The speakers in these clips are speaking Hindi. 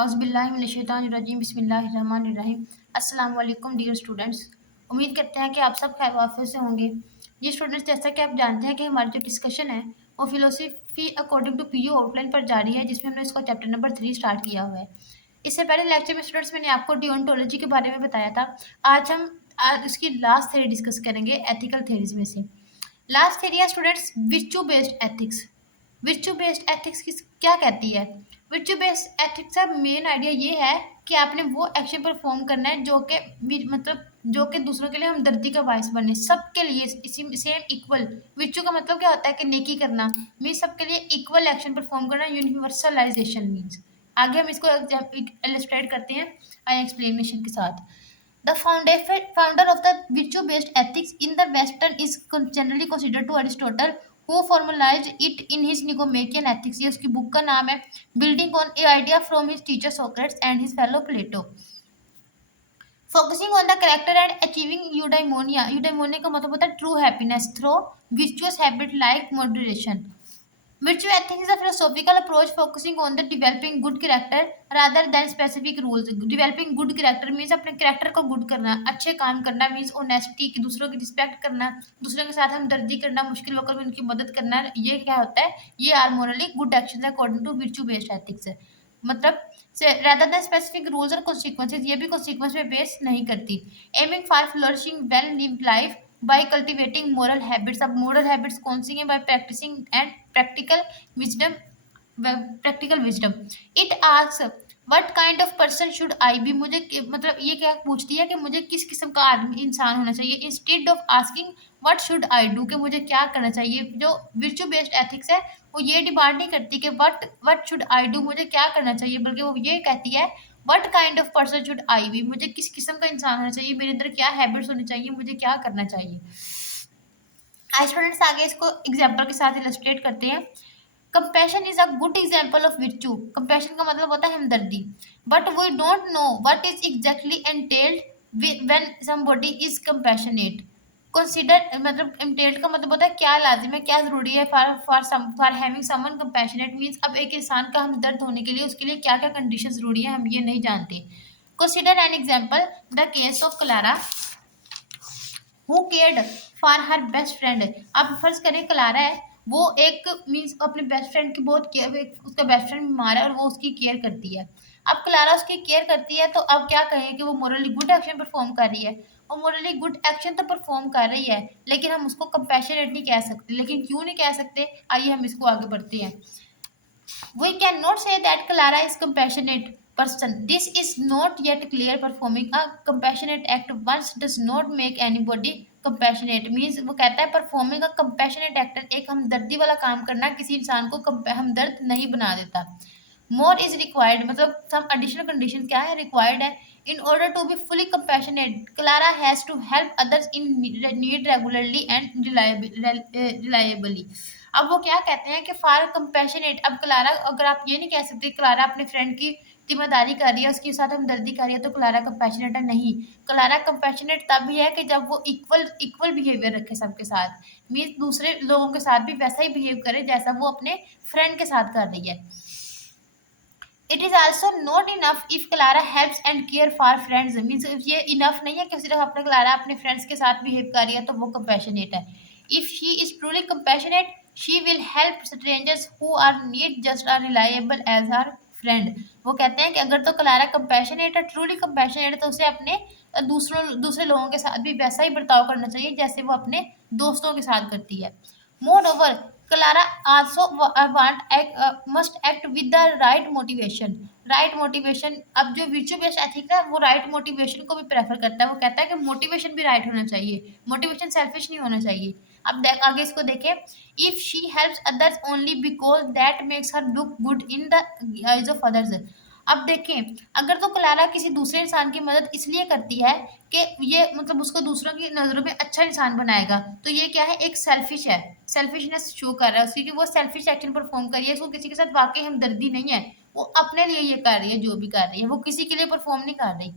औज़ुबिल्लाहिमिनश्शैतानिर्रजीम बिस्मिल्लाहिर्रहमानिर्रहीम। अस्सलाम वालेकुम डियर स्टूडेंट्स। उम्मीद करते हैं कि आप सब खैर वाफियत से होंगे। जी स्टूडेंट्स, जैसा कि आप जानते हैं कि हमारी जो डिस्कशन है वो philosophy according to PU outline पर जारी है, जिसमें हमने इसका चैप्टर नंबर 3 स्टार्ट किया हुआ है। इससे पहले लेक्चर में स्टूडेंट्स मैंने आपको डिओन्टोलॉजी के बारे में बताया था। आज इसकी लास्ट थ्योरी डिस्कस करेंगे एथिकल थ्योरीज में से। लास्ट थ्योरी है students virtue based ethics. virtue based ethics क्या कहती है? virtue बेस्ड एथिक्स का मेन आइडिया ये है कि आपने वो एक्शन परफॉर्म करना है जो कि दूसरों के लिए हमदर्दी का बायस बने, सबके लिए इसी सेम इक्वल। virtue का मतलब क्या होता है कि नेकी करना मीन सबके लिए इक्वल एक्शन परफॉर्म करना, यूनिवर्सलाइजेशन मीन्स। आगे हम इसको इलस्ट्रेट करते हैं एक्सप्लेनेशन के साथ। The founder of the virtue-based ethics in the Western is generally considered to Aristotle, who formalized it in his Nicomachean Ethics। ये उसकी बुक का नाम है, building on an idea from his teacher Socrates and his fellow Plato, focusing on the character and achieving eudaimonia। eudaimonia का मतलब होता है true happiness through virtuous habit like moderation। Virtue ethics is a philosophical approach focusing on the developing good character rather than specific rules। Developing good character means अपने character को good करना, अच्छे काम करना means honesty, की दूसरों की respect करना, दूसरों के साथ हमदर्दी करना, मुश्किल वक्त में उनकी मदद करना। ये क्या होता है? ये are morally good actions according to virtue based ethics है। मतलब rather than specific rules और consequences, ये भी consequence पे बेस नहीं करती। Aiming for flourishing well lived life by cultivating moral habits। अब moral habits कौन सी हैं? by practicing and practical wisdom। It asks what kind of person should I be। मुझे मतलब ये क्या पूछती है कि मुझे किस किस्म का आदमी इंसान होना चाहिए, instead of asking what should I do, कि मुझे क्या करना चाहिए। जो virtue based ethics है वो ये डिमांड नहीं करती कि what should I do, मुझे क्या करना चाहिए, बल्कि वो ये कहती है what kind of person should I be, मुझे किस किस्म का इंसान होना चाहिए, मेरे अंदर क्या हैबिट्स होनी चाहिए, मुझे क्या करना चाहिए। आज स्टूडेंट्स आगे इसको एग्जाम्पल के साथ इलस्ट्रेट करते हैं। Compassion is a good example of virtue। Compassion का मतलब होता है हमदर्दी। But we don't know what is exactly entailed when somebody is compassionate. Consider मतलब एंटेल्ड का मतलब होता है क्या लाजिम है, क्या जरूरी है for having someone compassionate means अब एक इंसान का हमदर्द होने के लिए उसके लिए क्या क्या कंडीशन जरूरी है हम ये नहीं जानते। Consider an example the case of Clara who cared for her best friend. अब फर्ज करें क्लारा है, वो एक मीन्स अपने बेस्ट फ्रेंड की बहुत केयर, उसका बेस्ट फ्रेंड बीमार है और वो उसकी केयर करती है। अब क्लारा उसकी केयर करती है तो अब क्या कहें कि वो मोरली गुड एक्शन परफॉर्म कर रही है। और मोरली गुड एक्शन तो परफॉर्म कर रही है लेकिन हम उसको कंपैशनेट नहीं कह सकते। लेकिन क्यों नहीं कह सकते, आइए हम इसको आगे बढ़ते हैं। We cannot say that Clara is compassionate person. This is not yet clear। Performing a compassionate act once does not make anybody compassionate। Means वो कहता है performing a compassionate act, एक हमदर्दी वाला काम करना किसी इंसान को हमदर्द नहीं बना देता। More is required मतलब some additional conditions क्या है, required है। In order to be fully compassionate, Clara has to help others in need regularly and reliably। अब वो क्या कहते हैं कि फार कंपैशनेट। अब क्लारा, अगर आप ये नहीं कह सकते क्लारा अपने फ्रेंड की जिम्मेदारी कर रही है, उसके साथ हमदर्दी कर रही है तो क्लारा कंपैशनेट है, नहीं। क्लारा कंपैशनेट तभी है कि जब वो इक्वल बिहेवियर रखे सबके साथ, मीन्स दूसरे लोगों के साथ भी वैसा ही बिहेव करे जैसा वो अपने फ्रेंड के साथ कर रही है। It is also not enough if Clara helps and care for friends. Means ये इनफ नहीं है कि सिर्फ अपने क्लारा अपने फ्रेंड्स के साथ बिहेव कर रही है तो वो कंपैशनेट है। If she is truly compassionate she will help strangers who are need just are reliable as her friend. वो कहते हैं कि अगर तो क्लारा कंपैशनेट है, ट्रूली कंपैशनेट है, तो उसे अपने दूसरे लोगों के साथ भी वैसा ही बर्ताव करना चाहिए जैसे वो अपने दोस्तों के साथ करती है। More over Clara also must act with the right motivation. Right motivation, अब जो virtue बेस्ड एथिक है वो राइट मोटिवेशन को भी प्रेफर करता है। वो कहता है कि मोटिवेशन भी राइट होना चाहिए, मोटिवेशन सेल्फिश नहीं होना चाहिए। अब आगे इसको देखें। If she helps others only because that makes her look good in the eyes of others. अब देखें, अगर तो क्लारा किसी दूसरे इंसान की मदद इसलिए करती है कि ये मतलब उसको दूसरों की नज़रों में अच्छा इंसान बनाएगा, तो ये क्या है, एक सेल्फिश है, सेल्फिशनेस शो कर रहा है उसकी कि वो सेल्फिश एक्शन परफॉर्म कर रही है। उसको किसी के साथ वाकई हमदर्दी नहीं है, वो अपने लिए ये कर रही है, जो भी कर रही है वो किसी के लिए परफॉर्म नहीं कर रही।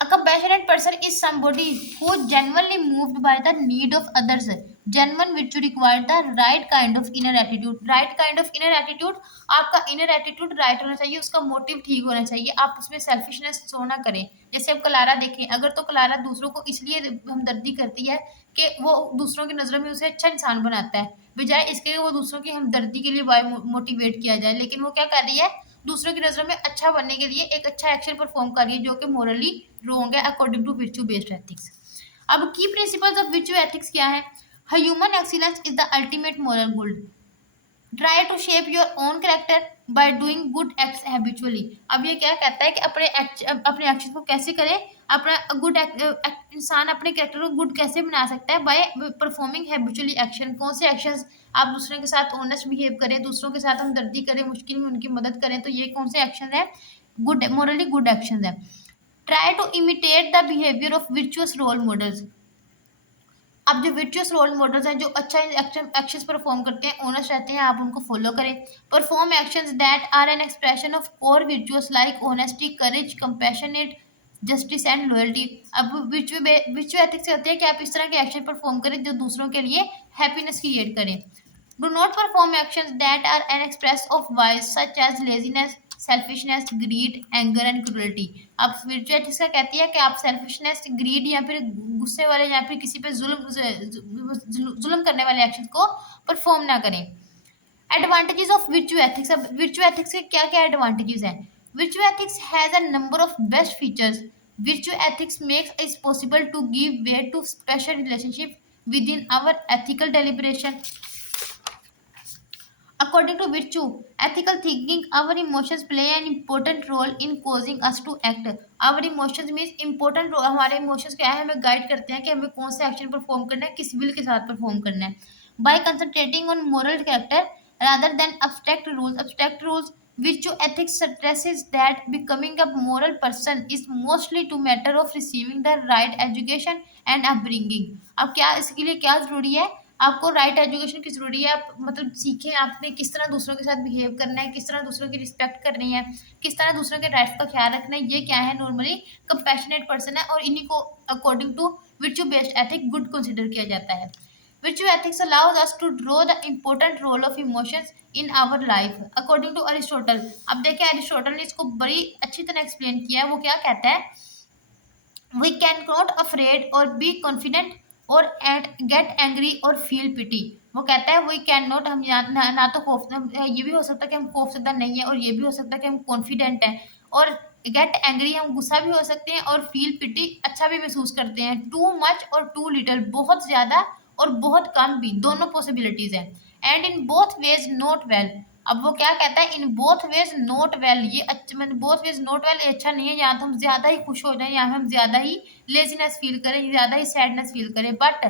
A compassionate person is somebody who genuinely moved by the need of others। Genuine virtue require the right kind of inner attitude. right kind of inner attitude, आपका inner attitude right होना चाहिए, उसका मोटिव ठीक होना चाहिए, आप उसमें सेल्फिशनेस शो ना करें। जैसे अब क्लारा देखें, अगर तो क्लारा दूसरों को इसलिए हमदर्दी करती है कि वो दूसरों की नज़रों में उसे अच्छा इंसान बनाता है, बजाय इसके वो दूसरों की हमदर्दी के लिए बाय मोटिवेट किया जाए, लेकिन वो क्या कर रही है, दूसरों की नज़रों में अच्छा बनने के लिए एक अच्छा एक्शन परफॉर्म कर रही है जो कि मोरली रॉन्ग है according to virtue based ethics. अब की प्रिंसिपल्स ऑफ virtue एथिक्स क्या है? Human excellence is the ultimate moral good. Try to shape your own character by doing good acts habitually. अब ये क्या कहता है कि अपने एक्शन को कैसे करें, अपना गुड इंसान अपने कैरेक्टर को गुड कैसे बना सकता है, बाय परफॉर्मिंग हैबिचुअली एक्शन। कौन से एक्शंस? आप दूसरों के साथ ऑनेस्ट बिहेव करें, दूसरों के साथ हमदर्दी करें, मुश्किल में उनकी मदद करें, तो ये कौन से एक्शन है? गुड मोरली गुड एक्शन है। Try to imitate the behaviour of virtuous role models. अब जो वर्चुअस रोल मॉडल्स हैं जो अच्छा एक्शंस परफॉर्म करते हैं, ऑनेस्ट रहते हैं, आप उनको फॉलो करें। Perform actions that are an expression of core virtuous like honesty, courage, compassionate, justice and loyalty. अब वर्चुअस एथिक्स कहते हैं कि आप इस तरह के एक्शन परफॉर्म करें जो दूसरों के लिए हैप्पीनेस क्रिएट करें। Do not perform actions that are an express of vice such as laziness, selfishness, greed, anger and cruelty. अब स्पिरिचुअल एथिक्स का कहती है कि आप सेल्फिशनेस, ग्रीड या फिर गुस्से वाले या फिर किसी पे जुल्म करने वाले एक्शन को परफॉर्म ना करें। Advantages of virtue ethics. अब virtue एथिक्स के क्या क्या एडवांटेजेस हैं? virtue ethics has a number of best features. virtue ethics makes it possible to give way to special relationship within our ethical deliberation. According to virtue, ethical thinking, our emotions play an important role in causing us to act. Our emotions means important role, हमारे emotions क्या है, हमें guide करते हैं कि हमें कौन सा action perform करना है, किस will के साथ perform करना है। By concentrating on moral character rather than abstract rules, virtue ethics stresses that becoming a moral person is mostly to matter of receiving the right education and upbringing. अब क्या इसके लिए क्या जरूरी है? आपको राइट एजुकेशन की ज़रूरी है। आप मतलब सीखें आपने किस तरह दूसरों के साथ बिहेव करना है, किस तरह दूसरों की रिस्पेक्ट करनी है, किस तरह दूसरों के राइट्स का ख्याल रखना है। ये क्या है? नॉर्मली कंपैशनेट पर्सन है और इन्हीं को according to virtue based ethic good consider किया जाता है। virtue ethics allows us to draw the important role of emotions in our life according to Aristotle। अब देखिए एरिस्टोटल ने इसको बड़ी अच्छी तरह एक्सप्लेन किया है। वो क्या कहता है? We can not afraid or be confident or get angry or feel pity। वो कहता है वी कैन नॉट, हम ना तो खौफ, ये भी हो सकता है कि हम खौफजदा नहीं है, और ये भी हो सकता है कि हम कॉन्फिडेंट हैं, और गेट एंग्री हम गुस्सा भी हो सकते हैं, और फील पिटी अच्छा भी महसूस करते हैं। टू मच और टू लिटिल, बहुत ज़्यादा और बहुत कम भी, दोनों पॉसिबिलिटीज़ हैं। And in both ways not well. अब वो क्या कहता है? In both ways not well, ये अच्छा मतलब बोथ वेज नॉट वेल अच्छा नहीं है, या तो हम ज़्यादा ही खुश हो जाएं या हम ज़्यादा ही लेजीनेस फील करें, ज़्यादा ही सैडनेस फील करें। बट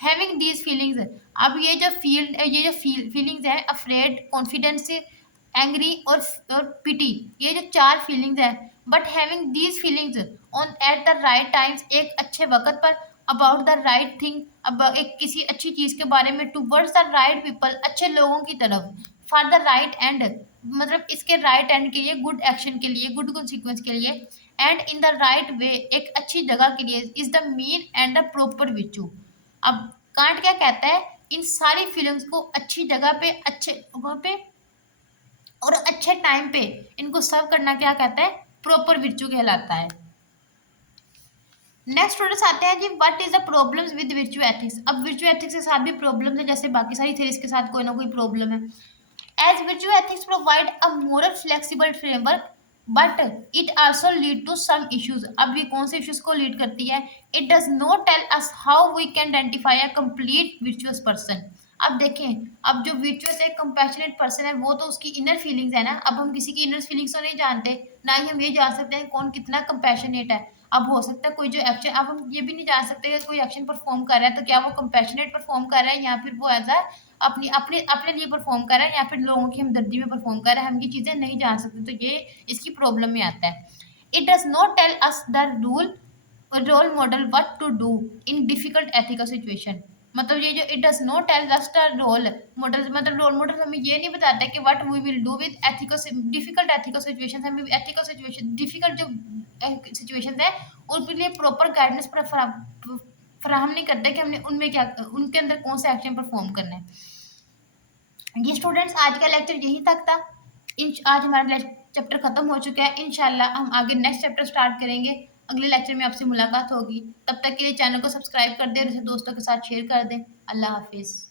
हैविंग दीज फीलिंग्स, अब ये जो फीलिंग्स हैं, अफ्रेड, कॉन्फिडेंस, एंग्री और पिटी, ये जो चार फीलिंग्स हैं, but having these feelings on at the right times, एक अच्छे वक्त पर, अबाउट द राइट थिंग, अब एक किसी अच्छी चीज़ के बारे में, टूवर्ड्स द राइट पीपल, अच्छे लोगों की तरफ, फॉर द राइट एंड, मतलब इसके राइट एंड के लिए, गुड एक्शन के लिए, गुड कॉन्सिक्वेंस के लिए, and in the right way, एक अच्छी जगह के लिए, is the mean and the proper virtue। अब कांट क्या कहता है? इन सारी फीलिंग्स को अच्छी जगह पे, अच्छे जगह पे और अच्छे टाइम पे इनको सर्व करना क्या कहता है? प्रॉपर virtue कहलाता है। नेक्स्ट स्टूडेंट्स आते हैं जी, what is the problems with virtue ethics. अब virtue एथिक्स के साथ भी प्रॉब्लम्स है, जैसे बाकी सारी थ्योरीज के साथ कोई ना कोई प्रॉब्लम है। As virtue ethics provide a moral flexible framework, but it also lead to some issues। अब ये कौन से issues को lead करती है? It does not tell us how we can identify a complete virtuous person। अब देखें, अब जो virtuous एक compassionate person है, वो तो उसकी inner feelings है ना। अब हम किसी की inner feelings तो नहीं जानते, ना ही हम ये जान सकते हैं कौन कितना compassionate है। अब हो सकता है कोई जो एक्शन, अब हम ये भी नहीं जान सकते कि कोई एक्शन परफॉर्म कर रहा है तो क्या वो कंपैशनेट परफॉर्म कर रहा है या फिर वो एज अ अपनी अपने अपने लिए परफॉर्म कर रहा है या फिर लोगों की हमदर्दी में परफॉर्म कर रहा है। हम ये चीज़ें नहीं जान सकते, तो ये इसकी प्रॉब्लम में आता है। It does not tell us the role model what to do in difficult ethical situation. मतलब ये जो it does not tell us the role model, मतलब रोल मॉडल हमें ये नहीं बताता कि what we will do with ethical difficult ethical situation. हमें एथिकल सिचुएशन डिफिकल्ट जो सिचुएशन है उनके लिए प्रॉपर गाइडेंस फ़राहम नहीं करता कि हमने उनमें क्या उनके अंदर कौन-सा एक्शन परफ़ॉर्म करना है। जी स्टूडेंट्स, आज का लेक्चर यहीं तक था। आज हमारा चैप्टर खत्म हो चुका है। इंशाल्लाह हम आगे नेक्स्ट चैप्टर स्टार्ट करेंगे। अगले लेक्चर में आपसे मुलाकात होगी। तब तक के लिए चैनल को सब्सक्राइब कर दें और इसे दोस्तों के साथ शेयर कर दें। अल्लाह हाफ़िज़।